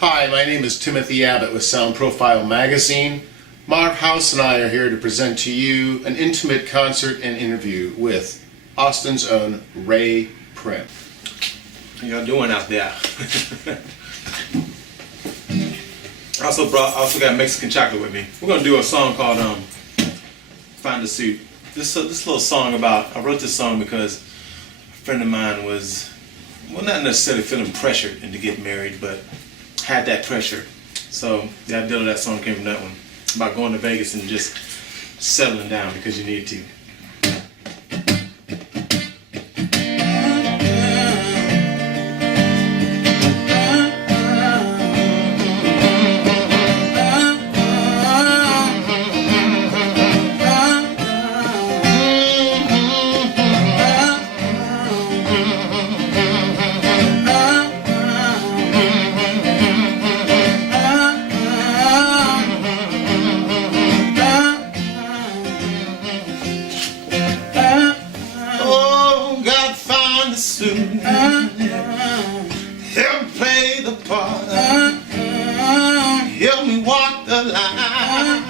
Hi, my name is Timothy Abbott with Sound Profile Magazine. Marv House and I are here to present to you an intimate concert and interview with Austin's own Ray Prim. How y'all doing out there? I also got Mexican chocolate with me. We're gonna do a song called "Find a Suit." This little song about, I wrote this song because a friend of mine was, well, not necessarily feeling pressured into getting married, but had that pressure. So the idea of that song came from that one, about going to Vegas and just settling down because you need to. Help me play the part, help me walk the line,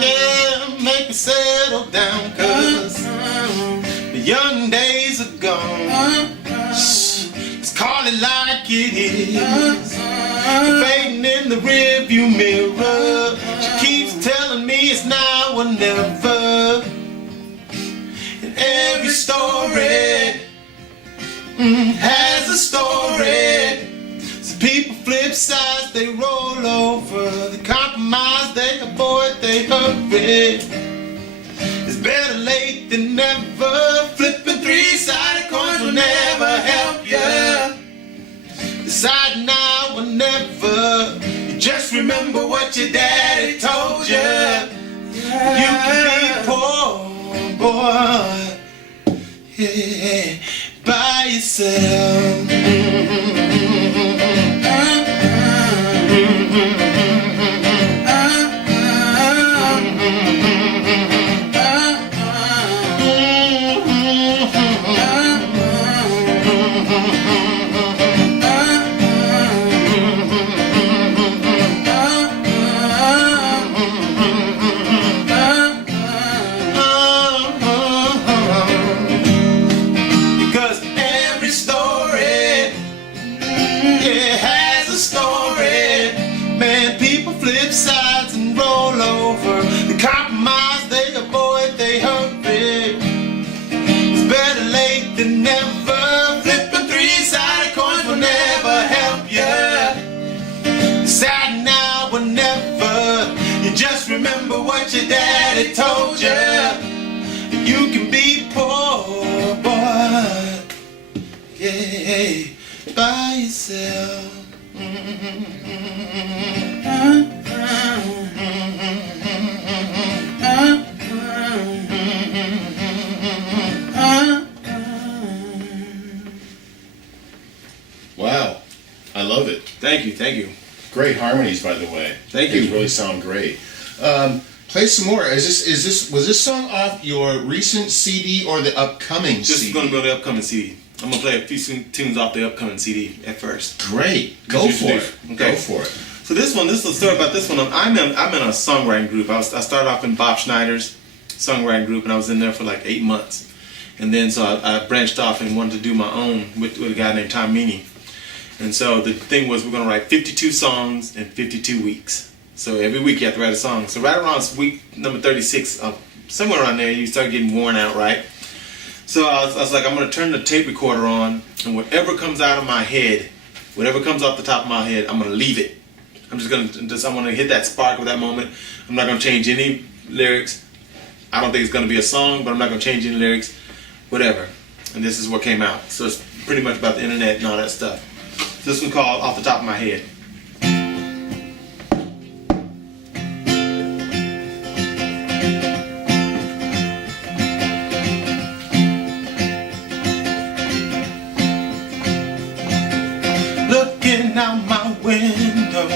yeah, make me settle down, 'cause the young days are gone. Let's call it like it is, fading in the rearview mirror. She keeps telling me it's now or never, and every story has a story. Some people flip sides, they roll over. They compromise, they avoid, they hurry. It's better late than never. Flipping three-sided coins will never help you. Decide now or never. You just remember what your daddy told you. You can be poor, boy, yeah, by yourself. Flip sides and roll over. They compromise, they avoid, they hurry. It's better late than never. Flipping three-sided coins will never help you. Decide now or never. You just remember what your daddy told you. You can be poor, boy, yeah, by yourself. Wow, I love it. Thank you. Great harmonies, by the way. Thank you. These really sound great. Play some more. Was this song off your recent CD or the upcoming This CD? is going to be on the upcoming CD. I'm going to play a few tunes off the upcoming CD at first. Great. Go for it. Okay. Go for it. So this is the story about this one. I'm in a songwriting group. I started off in Bob Schneider's songwriting group, and I was in there for like 8 months. And then so I branched off and wanted to do my own with a guy named Tom Meany. And so the thing was, we're going to write 52 songs in 52 weeks. So every week you have to write a song. So right around week number 36, somewhere around there, you start getting worn out, right? So I was like, I'm going to turn the tape recorder on, and whatever comes out of my head, whatever comes off the top of my head, I'm going to leave it. I'm going to hit that spark of that moment. I'm not going to change any lyrics. I don't think it's going to be a song, but I'm not going to change any lyrics, whatever. And this is what came out. So it's pretty much about the internet and all that stuff. This one called Off the Top of My Head. Looking out my window,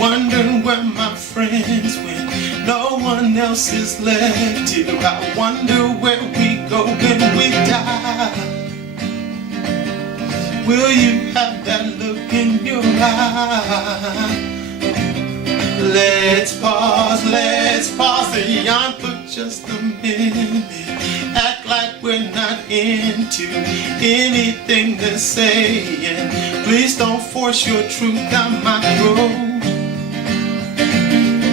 wondering where my friends went. No one else is left here. I wonder where we go when we die. Will you have that look in your eye? Let's pause beyond for just a minute. Act like we're not into anything they're saying. Please don't force your truth down my throat.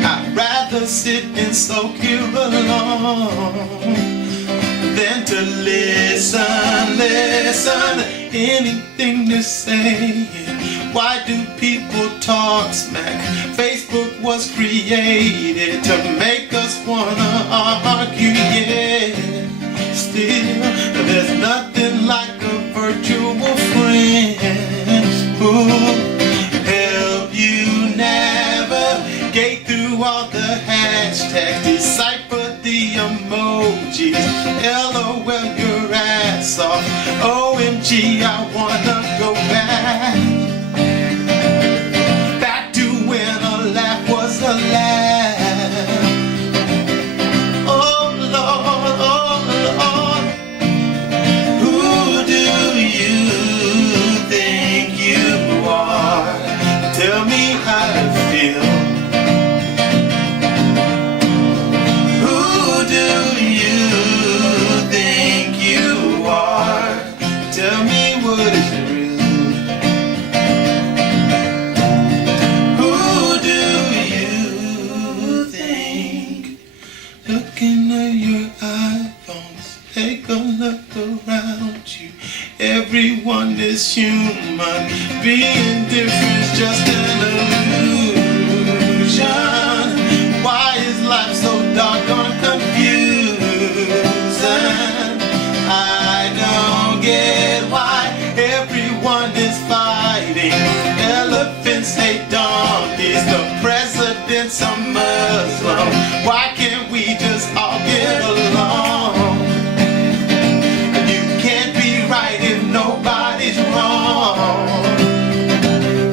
I'd rather sit and soak here alone than to listen to anything they're saying. Why do people talk smack? Facebook was created to make us wanna argue, yeah. Still, there's nothing like a virtual friend who help you navigate through all the hashtags, decipher the emojis, LOL your ass off. OMG, I wanna go back to when a laugh was a laugh. Oh Lord, who do you think you are? Tell me how to feel. Who do you think you are? Tell me what is real. Who do you think? Looking at your iPhones, take a look around you. Everyone is human. Being different is just an illusion. Why is life so doggone confusing? I don't get why everyone is fighting. Elephants hate donkeys. The president's a Muslim. Why can't we just all get along? You can't be right if nobody's wrong.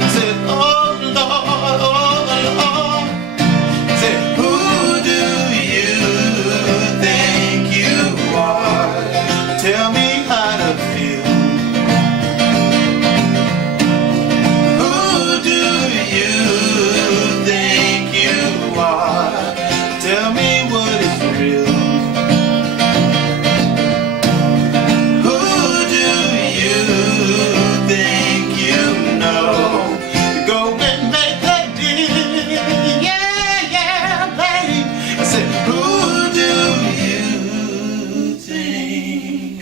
I said, oh Lord. I said, who do you think you are? Tell me how to feel. Who do you think you are? Tell me what is real. Who do you think you know? Go and make a deal. Yeah, babe. I said, who do you think?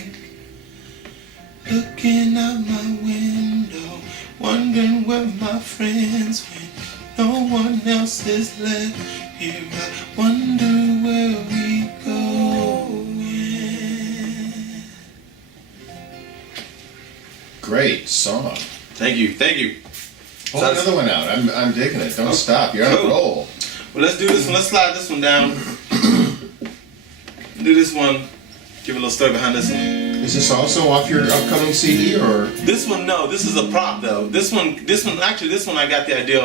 Looking out my window, wondering where my friends went. No one else is left here. I wonder where we going. Great song. Thank you. Pull another one out. I'm digging it. Don't stop. You're on a Cool. roll. Well, let's do this one. Let's slide this one down. Do this one. Give a little story behind this one. Is this also off your upcoming CD or? This one, no. This is a prop though. This one. Actually, this one I got the idea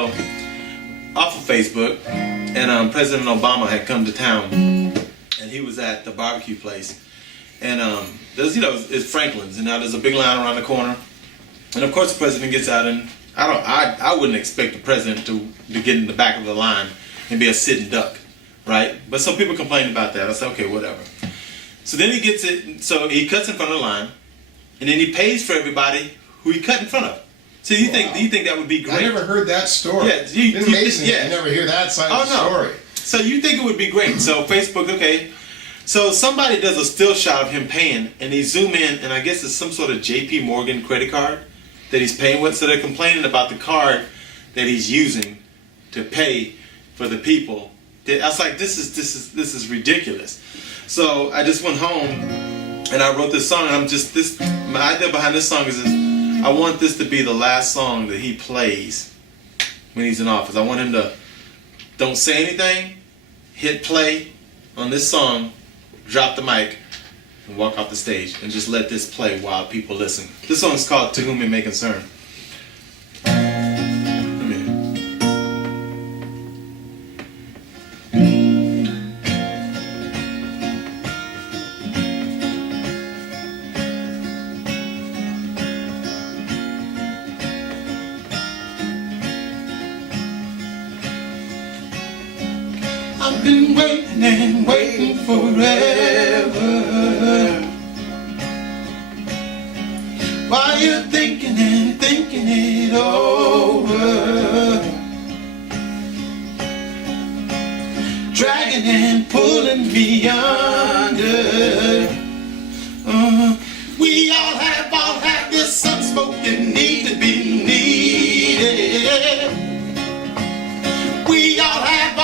off of Facebook, and President Obama had come to town, and he was at the barbecue place, and there's it's Franklin's, and now there's a big line around the corner, and of course the president gets out, and I wouldn't expect the president to get in the back of the line and be a sitting duck, right? But some people complained about that. I said, okay, whatever. So then he gets it. So he cuts in front of the line, and then he pays for everybody who he cut in front of. So do you think that would be great? I never heard that story. Yeah, it's amazing. Yeah. You never hear that side of the story. So you think it would be great? So Facebook, okay. So somebody does a still shot of him paying, and they zoom in, and I guess it's some sort of J.P. Morgan credit card that he's paying with. So they're complaining about the card that he's using to pay for the people. I was like, this is ridiculous. So I just went home and I wrote this song. And my idea behind this song is I want this to be the last song that he plays when he's in office. I want him to don't say anything, hit play on this song, drop the mic, and walk off the stage, and just let this play while people listen. This song is called "To Whom It May Concern." I've been waiting and waiting forever. While you're thinking and thinking it over, dragging and pulling me under. We all have this unspoken need to be needed. We all have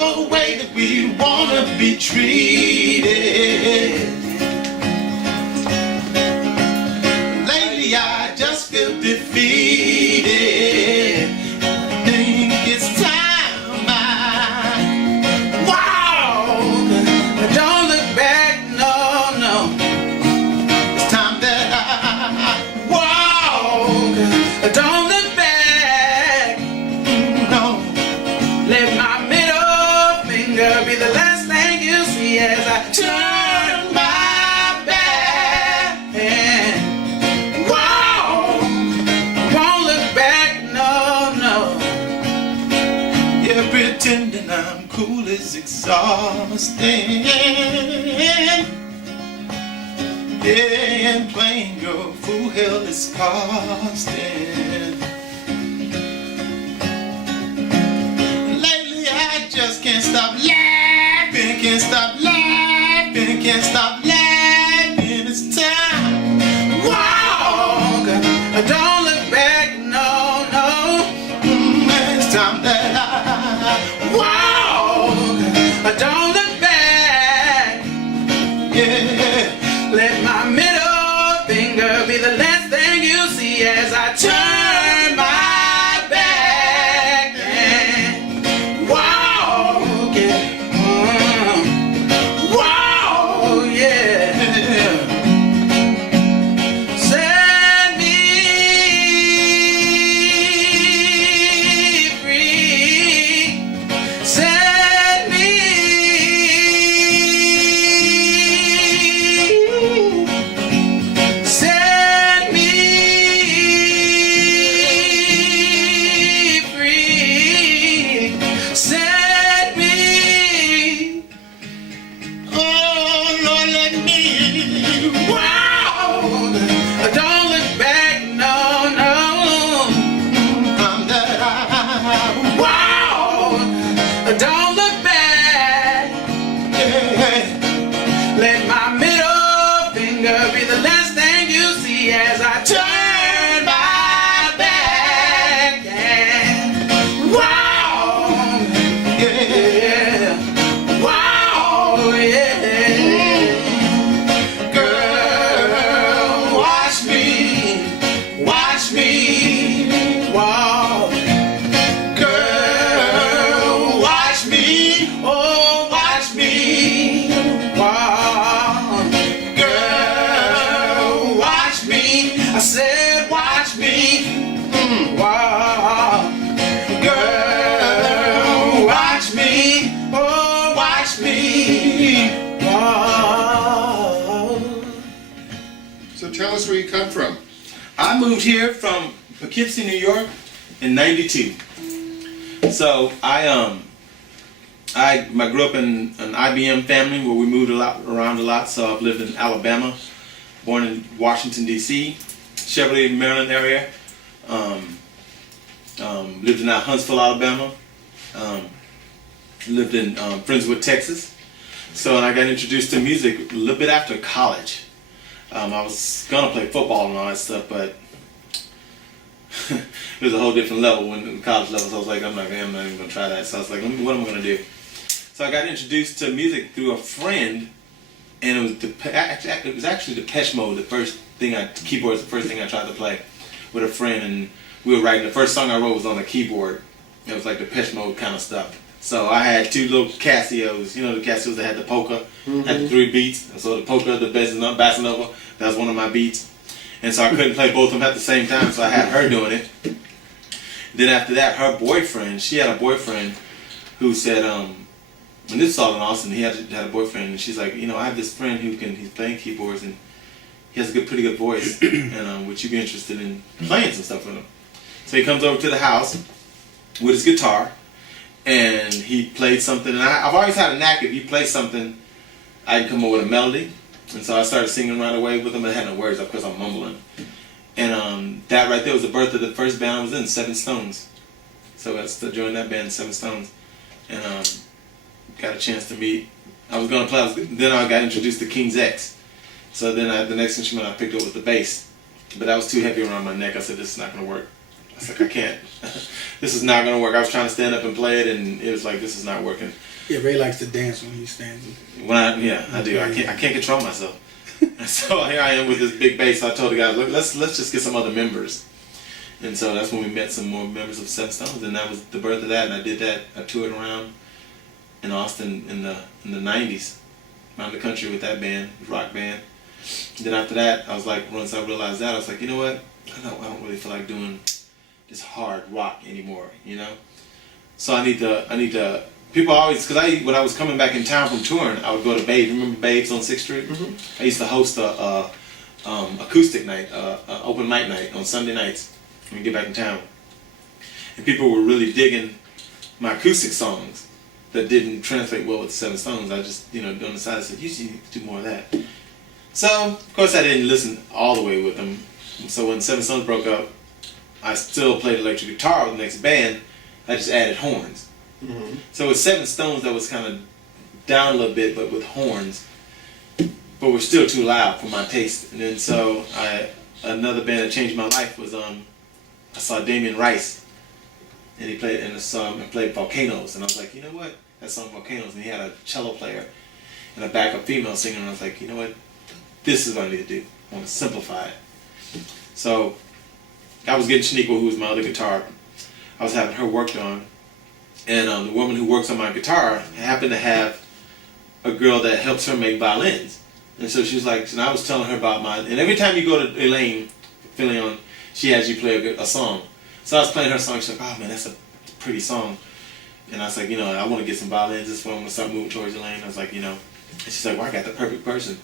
a way that we wanna be treated. Lately I just feel defeated. Think it's time wow, don't look back, no. It's time that don't look back, no. Let my middle finger be the last thing you see as I turn my back. Wow, won't look back, no. Yeah, pretending I'm cool is exhausting. Yeah, and playing your fool hell is costing. Lately I just can't stop laughing, can't stop laughing, can't stop laughing. It's time. Wow, don't look back, no. It's time that don't look back. Yeah, let my middle finger be the last thing you see as I turn my back. Wow, yeah. Set me free. Set me free. Set me. Oh Lord, let me. Wow, don't look back, no. Wow, don't look back. Yeah. Let my middle finger be the last thing you see as I turn my back. Wow, yeah. Wow, yeah. Girl, watch me. Wow. Girl, watch me. Oh, watch me. Wow. Girl, watch me. I said watch me. Wow. Girl, watch me. Oh, watch me. Wow. So tell us where you come from. I moved here from Poughkeepsie, New York in '92. So I grew up in an IBM family where we moved around a lot. So I've lived in Alabama, born in Washington D.C., Cheverly, Maryland area. Lived in Huntsville, Alabama. Lived in Friendswood, Texas. So I got introduced to music a little bit after college. I was gonna play football and all that stuff, but it was a whole different level when college level. So I was like, I'm not even gonna try that. So I was like, what am I gonna do? So I got introduced to music through a friend, and it was actually Depeche Mode. The first thing keyboard is the first thing I tried to play with a friend, and we were writing. The first song I wrote was on a keyboard. It was like Depeche Mode kind of stuff. So I had two little Casios, the Casios that had the polka, had the 3 beats. And so the polka, the Bossa Nova, that was one of my beats. And so I couldn't play both of them at the same time, so I had her doing it. Then after that, her boyfriend, she had a boyfriend who said, and this is all in Austin, he had a boyfriend, and she's like, I have this friend he's playing keyboards, and he has a pretty good voice, and would you be interested in playing some stuff with him? So he comes over to the house with his guitar, and he played something. And I've always had a knack. If he plays something, I can come up with a melody. And so I started singing right away with him. I had no words, of course, I'm mumbling. And that right there was the birth of the first band I was in, Seven Stones. So I joined that band, Seven Stones, and got a chance to meet. I was gonna play. Then I got introduced to King's X. So then the next instrument I picked up was the bass, but that was too heavy around my neck. I said, "This is not gonna work." I was like, "I can't. This is not gonna work." I was trying to stand up and play it, and it was like, "This is not working." Yeah, Ray likes to dance when he stands. I do. I can't control myself. So here I am with this big bass. I told the guys, "Look, let's just get some other members." And so that's when we met some more members of Seven Stones, and that was the birth of that. And I did that. I toured around in Austin in the '90s, around the country with that band, rock band. And then after that, I was like, once I realized that, I was like, you know what? I don't really feel like doing this hard rock anymore, you know. So I need to. People always, because when I was coming back in town from touring, I would go to Babes. Remember Babes on 6th Street? Mm-hmm. I used to host a acoustic night, open mic night on Sunday nights when we get back in town. And people were really digging my acoustic songs that didn't translate well with the Seven Stones. I just, on the side, I said, you need to do more of that. So, of course, I didn't listen all the way with them. So when Seven Stones broke up, I still played electric guitar with the next band. I just added horns. Mm-hmm. So with Seven Stones, that was kind of down a little bit, but with horns. But we're still too loud for my taste. And then so another band that changed my life was I saw Damien Rice, and he played in a song and played Volcanoes, and I was like, you know what? That song Volcanoes, and he had a cello player and a backup female singer, and I was like, you know what? This is what I need to do. I want to simplify it. So I was getting Shaniqua, who was my other guitar. I was having her worked on. And the woman who works on my guitar happened to have a girl that helps her make violins. And so she was like, and I was telling her about mine. And every time you go to Elaine Filion, she has you play a song. So I was playing her song. She's like, oh man, that's a pretty song. And I was like, I want to get some violins. This is when I'm going to start moving towards Elaine. I was like, And she's like, well, I got the perfect person.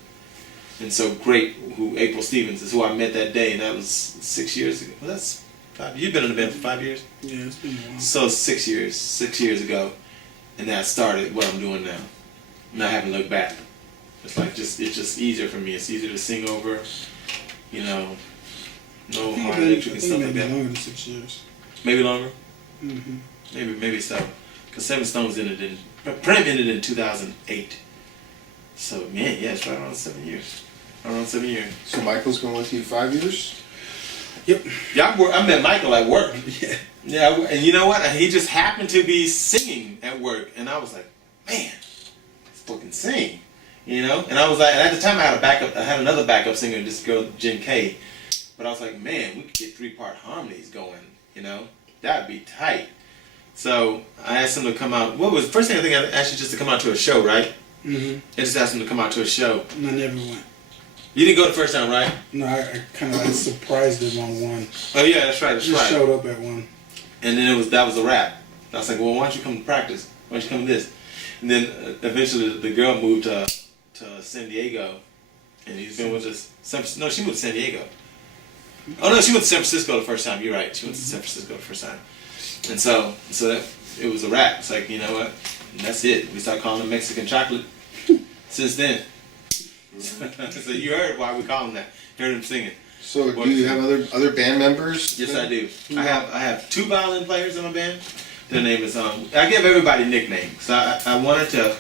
And so April Stevens is who I met that day. And that was 6 years ago. Well, that's 5. You've been in the band for 5 years? Yeah, it's been a while. So 6 years ago, and that started what I'm doing now. And I haven't looked back. It's like it's just easier for me. It's easier to sing over, no hard electric and stuff like that. Maybe longer than 6 years. Maybe longer. Mm-hmm. Maybe so. Because Seven Stones Prim ended in 2008. So man, yeah, it's right around 7 years. Around 7 years. So Michael's been with you 5 years? Yep. Yeah, I met Michael at work. Yeah. Yeah, and you know what? He just happened to be singing at work, and I was like, man, he's fucking sing, And I was like, and at the time I had another backup singer, this girl Jen K. But I was like, man, we could get 3-part harmonies going, that'd be tight. So I asked him to come out. What was the first thing I think I asked you just to come out to a show, right? Mm-hmm. I just asked him to come out to a show. And I never went. You didn't go the first time, right? No, I kind of surprised him on one. Oh yeah, that's right. Just showed up at one. And then that was a wrap. I was like, well, why don't you come to practice? Why don't you come to this? And then eventually the girl moved to San Diego, and he's been with us. No, she moved to San Diego. Oh no, she went to San Francisco the first time. You're right. She went to San Francisco the first time. And so that it was a wrap. It's like, you know what? And that's it. We started calling him Mexican chocolate since then. So you heard why we call him that. You heard him singing. So do you have other band members? Yes, I do. I have 2 violin players in my band. Their name is I give everybody nicknames. So I wanted to.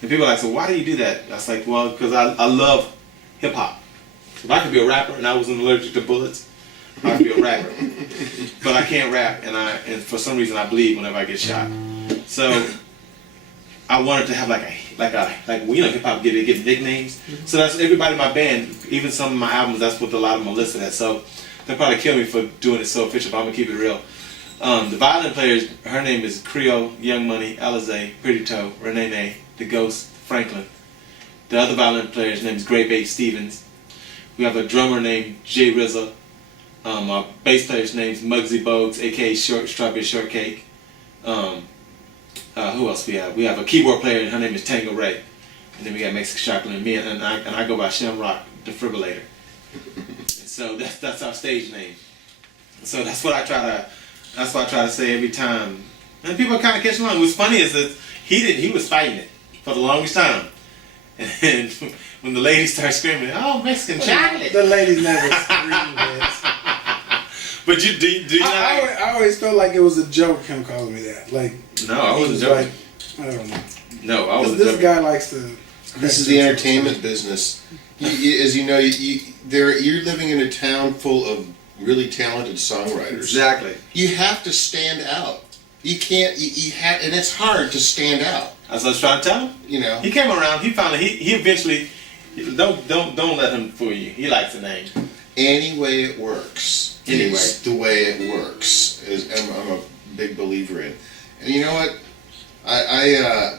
And people are like, so why do you do that? I was like, well, because I love hip hop. If I could be a rapper and I wasn't allergic to bullets, I could be a rapper. But I can't rap, and for some reason I bleed whenever I get shot. So I wanted to have like hip hop get nicknames. So that's everybody in my band. Even some of my albums, that's what a lot of them are listed at. So they'll probably kill me for doing it so official, but I'm gonna keep it real. The violin players, her name is Creole, Young Money, Alizé, Pretty Toe, Renee, The Ghost, Franklin. The other violin player's name is Gray Babe Stevens. We have a drummer named Jay Rizza. Our bass player's name is Muggsy Bogues, aka Strawberry Shortcake. Who else we have? We have a keyboard player, and her name is Tango Ray. And then we got Mexican Chocolate and me, and I go by Shamrock Defibrillator. And so that's our stage name. So that's what I try to say every time And people kind of catch along. What's funny is that he was fighting it for the longest time. And when the ladies start screaming, "Oh, Mexican chocolate!" The ladies never scream this. But do you not? I always felt like it was a joke, him calling me that. Like, No, I he wasn't was joking. like, I don't know. No, I wasn't This joking. guy likes to. This is the entertainment business. As you know, you're living in a town full of really talented songwriters. Exactly. You have to stand out. You can't. You have, and it's hard to stand out. That's what I was trying to tell him. You know. He came around. He finally. He eventually. Don't let him fool you. He likes the name. Any way it works Anyway. is the way it works. I'm a big believer in. And you know what? I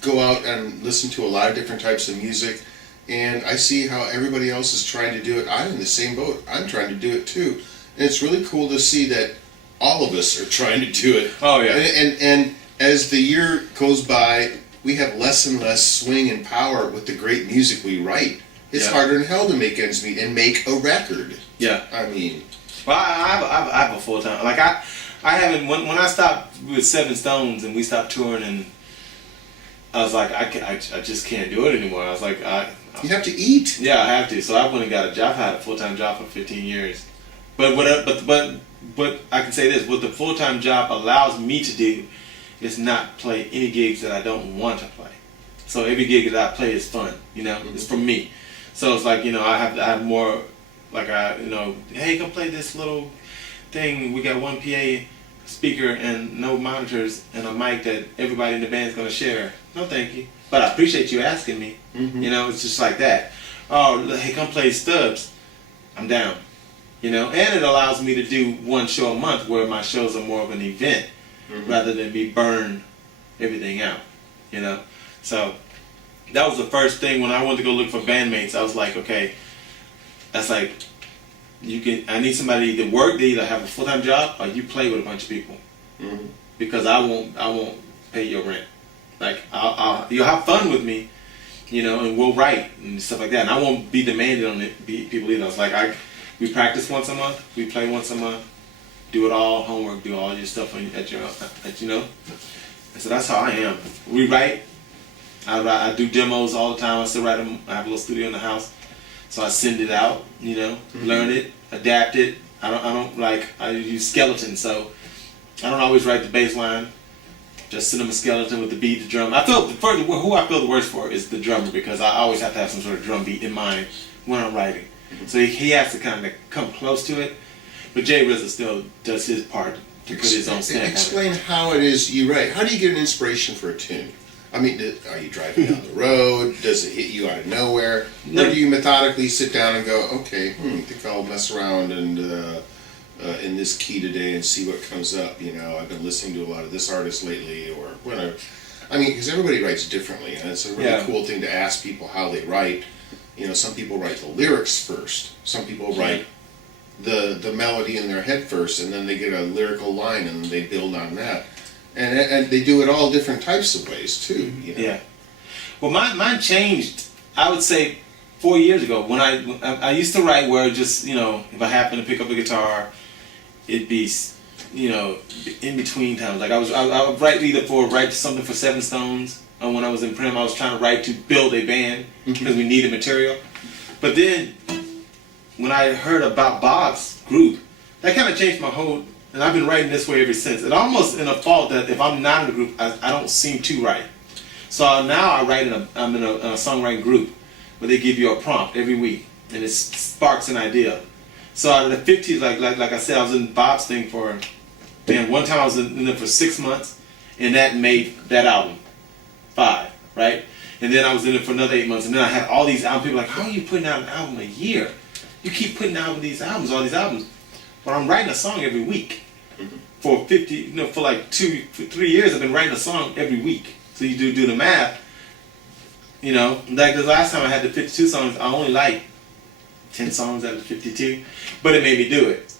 go out and listen to a lot of different types of music, and I see how everybody else is trying to do it. I'm in the same boat. I'm trying to do it too. And it's really cool to see that all of us are trying to do it. Oh, yeah. And as the year goes by, we have less and less swing and power with the great music we write. It's Yeah. harder than hell to make ends meet and make a record. Yeah. I mean, Well, I have a full time. Like I haven't. When I stopped with Seven Stones and we stopped touring, and I was like, I just can't do it anymore. I was like, you have to eat. yeah, I have to. So I went and got a job. I had a full time job for 15 years. But what I can say this: what the full time job allows me to do is not play any gigs that I don't want to play. So every gig that I play is fun. You know, it's for me. So it's like, you know, I have more, like, hey, come play this little thing. We got one PA speaker and no monitors and a mic that everybody in the band's going to share. No, thank you. But I appreciate you asking me. Mm-hmm. You know, it's just like that. Oh, hey, come play Stubbs. I'm down. You know, and it allows me to do one show a month where my shows are more of an event rather than me burn everything out. You know, so that was the first thing when I went to go look for bandmates. I was like, okay, that's like, I need somebody to either work, they either have a full-time job or you play with a bunch of people. Mm-hmm. Because I won't pay your rent. Like, you'll have fun with me, you know, and we'll write and stuff like that. And I won't be demanded on people either. I was like, we practice once a month, we play once a month, do it all, homework, do all your stuff at you know. And so that's how I am. We write. I do demos all the time. I still write them. I have a little studio in the house, so I send it out. You know, learn it, adapt it. I use skeletons, so I don't always write the bass line. Just send them a skeleton with the beat, the drum. Who I feel the worst for is the drummer, because I always have to have some sort of drum beat in mind when I'm writing. So he has to kind of come close to it. But Jay RZA still does his part to put his own stamp on it. Explain how it is you write. How do you get an inspiration for a tune? I mean, are you driving down the road? Does it hit you out of nowhere? No. Or do you methodically sit down and go, okay, I think I'll mess around and in this key today and see what comes up? You know, I've been listening to a lot of this artist lately, or whatever. I mean, because everybody writes differently, and it's a really cool thing to ask people how they write. You know, some people write the lyrics first. Some people write the melody in their head first, and then they get a lyrical line, and they build on that. And they do it all different types of ways too. You know? Yeah. Well, mine changed. I would say 4 years ago when I used to write where just, you know, if I happened to pick up a guitar, it'd be, you know, in between times. Like I would write something for Seven Stones. When I was in Prim, I was trying to write to build a band because we needed material. But then when I heard about Bob's group, that kind of changed my whole. And I've been writing this way ever since. It almost in a fault that if I'm not in a group, I don't seem to write. So now I'm in a songwriting group where they give you a prompt every week, and it sparks an idea. So out of the 50s, like I said, I was in Bob's thing for, one time I was in there for 6 months, and that made that album 5, right? And then I was in it for another 8 months, and then I had all these albums. People were like, how are you putting out an album a year? You keep putting out all these albums. But I'm writing a song every week. For for like 3 years, I've been writing a song every week. So you do the math. You know, like the last time I had the 52 songs, I only like 10 songs out of the 52, but it made me do it.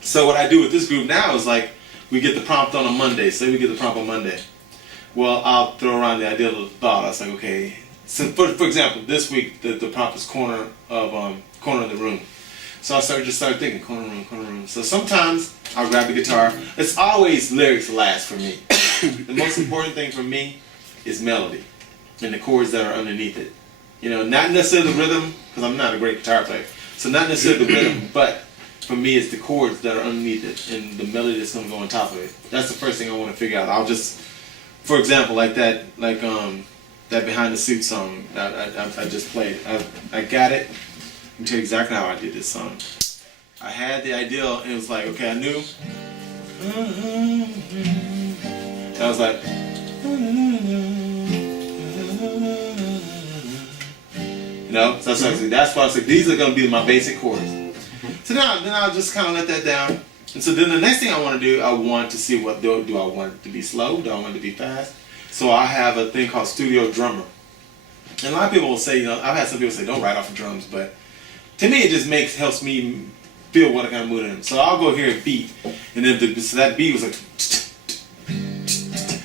So what I do with this group now is like, we get the prompt on a Monday. Say we get the prompt on Monday. Well, I'll throw around the idea of the thought. I was like, okay. So for example, this week the prompt is corner of the room. So I started thinking corner room, corner room. So sometimes I'll grab the guitar. It's always lyrics last for me. The most important thing for me is melody and the chords that are underneath it. You know, not necessarily the rhythm, because I'm not a great guitar player. So not necessarily the rhythm, but for me it's the chords that are underneath it and the melody that's going to go on top of it. That's the first thing I want to figure out. I'll just, for example, like that Behind the Suit song I just played. I got it. I can tell you exactly how I did this song. I had the idea and it was like, okay, I knew. And I was like, you know, so that's why I was like, these are going to be my basic chords. So then I'll just kind of let that down. And so then the next thing I want to do, I want to see what do I want it to be slow? Do I want it to be fast? So I have a thing called Studio Drummer. And a lot of people will say, you know, I've had some people say, don't write off of drums, but to me it just helps me feel what kind of mood I'm in. So I'll go hear a beat, and then so that beat was like,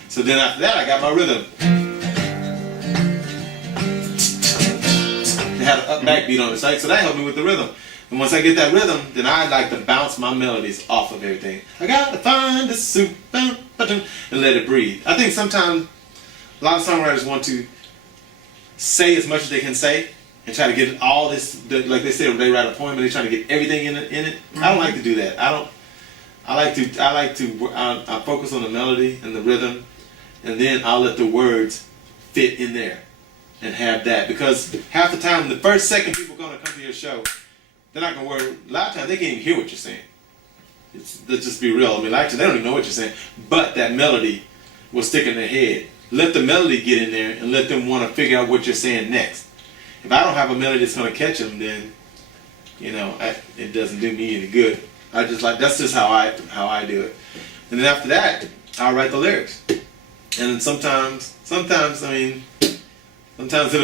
so then after that I got my rhythm. It had an up back beat on it, so that helped me with the rhythm. And once I get that rhythm, then I like to bounce my melodies off of everything. I gotta find the soup and let it breathe. I think sometimes a lot of songwriters want to say as much as they can say and try to get all this, like they say, they write a poem and they're trying to get everything in it. Mm-hmm. I don't like to do that. I focus on the melody and the rhythm, and then I'll let the words fit in there and have that. Because half the time, the first second people are going to come to your show, they're not going to worry. A lot of times, they can't even hear what you're saying. Let's just be real. I mean, a lot of times, they don't even know what you're saying. But that melody will stick in their head. Let the melody get in there and let them want to figure out what you're saying next. If I don't have a melody that's going to catch them, then, you know, it doesn't do me any good. That's just how I do it. And then after that, I'll write the lyrics. And then sometimes it'll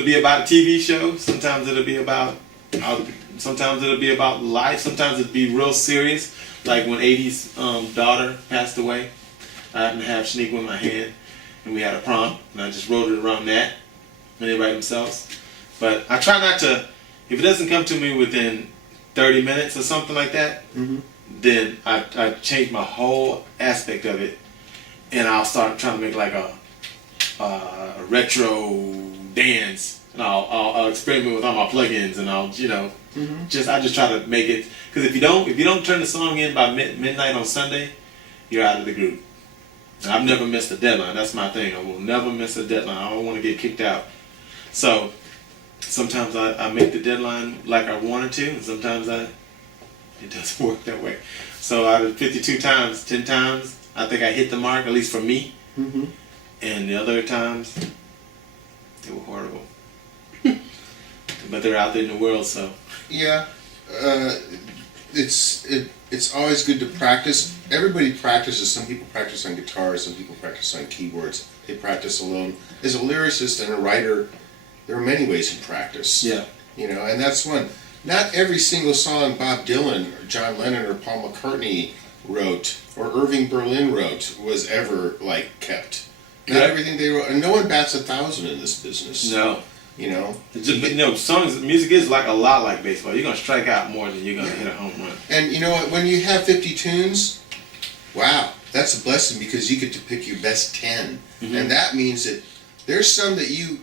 be about a TV show. Sometimes it'll be about life. Sometimes it'll be real serious. Like when 80's daughter passed away, I happened to have Shaniqua in my hand, and we had a prompt, and I just wrote it around that, and they write themselves. But I try not to, if it doesn't come to me within 30 minutes or something like that, mm-hmm. then I change my whole aspect of it, and I'll start trying to make like a retro dance, and I'll experiment with all my plugins, and I'll, you know, mm-hmm. I just try to make it, because if you don't turn the song in by midnight on Sunday, you're out of the group. And I've never missed a deadline. That's my thing. I will never miss a deadline. I don't want to get kicked out. So sometimes I make the deadline like I wanted to, and sometimes it doesn't work that way. So out of 52 times, 10 times, I think I hit the mark, at least for me. Mm-hmm. And the other times, they were horrible. But they're out there in the world, so. Yeah. It's always good to practice. Everybody practices. Some people practice on guitar, some people practice on keyboards. They practice alone. As a lyricist and a writer, there are many ways to practice. Yeah. You know, and that's one. Not every single song Bob Dylan or John Lennon or Paul McCartney wrote or Irving Berlin wrote was ever like kept. Not everything they wrote, and no one bats 1,000 in this business. No. You know, music is like a lot like baseball. You're gonna strike out more than you're gonna hit a home run. And you know what? When you have 50 tunes, wow, that's a blessing because you get to pick your best 10, mm-hmm. and that means that there's some that you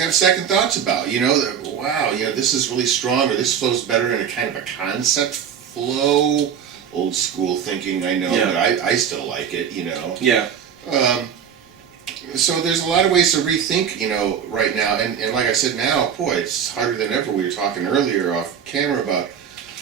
have second thoughts about. You know that wow, you know this is really strong, or this flows better in a kind of a concept flow. Old school thinking, I know, but I still like it. You know. Yeah. So there's a lot of ways to rethink, you know, right now. And like I said now, boy, it's harder than ever. We were talking earlier off camera about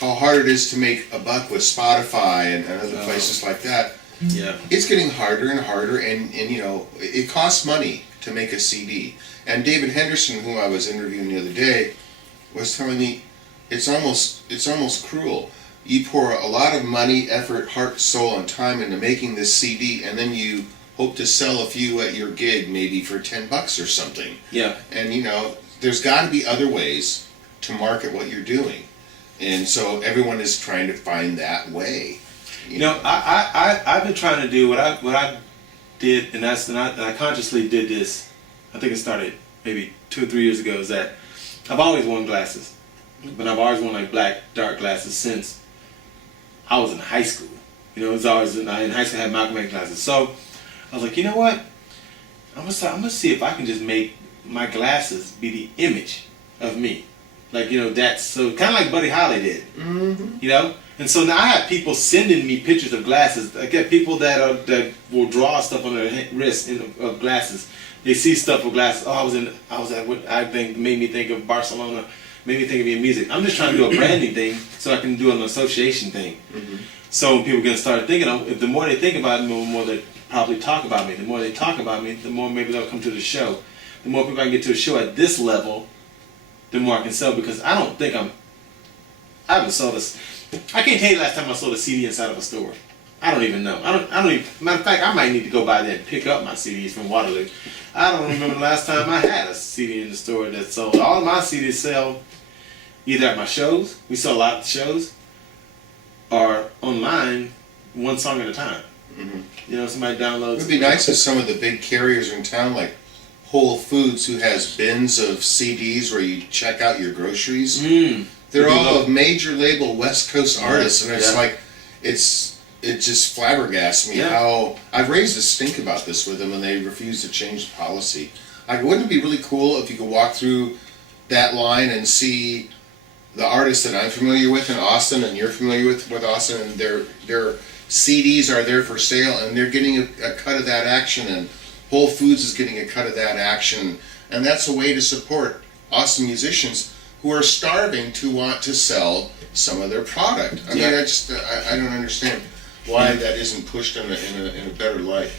how hard it is to make a buck with Spotify and other places like that. Yeah. It's getting harder and harder, and you know, it costs money to make a CD. And David Henderson, who I was interviewing the other day, was telling me it's almost cruel. You pour a lot of money, effort, heart, soul, and time into making this CD, and then you hope to sell a few at your gig, maybe for $10 or something. Yeah. And you know, there's got to be other ways to market what you're doing, and so everyone is trying to find that way. You know, I've been trying to do what I did, and I consciously did this. I think it started maybe 2 or 3 years ago. Is that I've always worn glasses. but I've always worn like black dark glasses since I was in high school. You know, it was always in high school I had Malcolm X glasses. So I was like, you know what? I'm gonna see if I can just make my glasses be the image of me. Like, you know, that's so kind of like Buddy Holly did. Mm-hmm. You know, and so now I have people sending me pictures of glasses. I get people that will draw stuff on their wrist of glasses. They see stuff with glasses. Oh, I think made me think of Barcelona. Made me think of your music. I'm just trying to do a branding thing so I can do an association thing. Mm-hmm. So when people can start thinking, if the more they think about it, the more they probably talk about me. The more they talk about me, the more maybe they'll come to the show. The more people I can get to a show at this level, the more I can sell, because I don't think I haven't sold this. I can't tell you the last time I sold a CD inside of a store. I don't even know. I don't even. Matter of fact, I might need to go by there and pick up my CDs from Waterloo. I don't remember the last time I had a CD in the store that sold. All of my CDs sell either at my shows. We sell a lot of shows, or online, one song at a time. Mm-hmm. You know, somebody downloads. It would be nice if some of the big carriers in town, like Whole Foods, who has bins of CDs where you check out your groceries. They're all of major label West Coast artists, and it's like, it just flabbergasts me how I've raised a stink about this with them, and they refuse to change the policy. Like, wouldn't it be really cool if you could walk through that line and see the artists that I'm familiar with in Austin, and you're familiar with Austin, and their CDs are there for sale, and they're getting a cut of that action, and Whole Foods is getting a cut of that action, and that's a way to support Austin musicians who are starving to want to sell some of their product. I mean, I don't understand why that isn't pushed in a better light.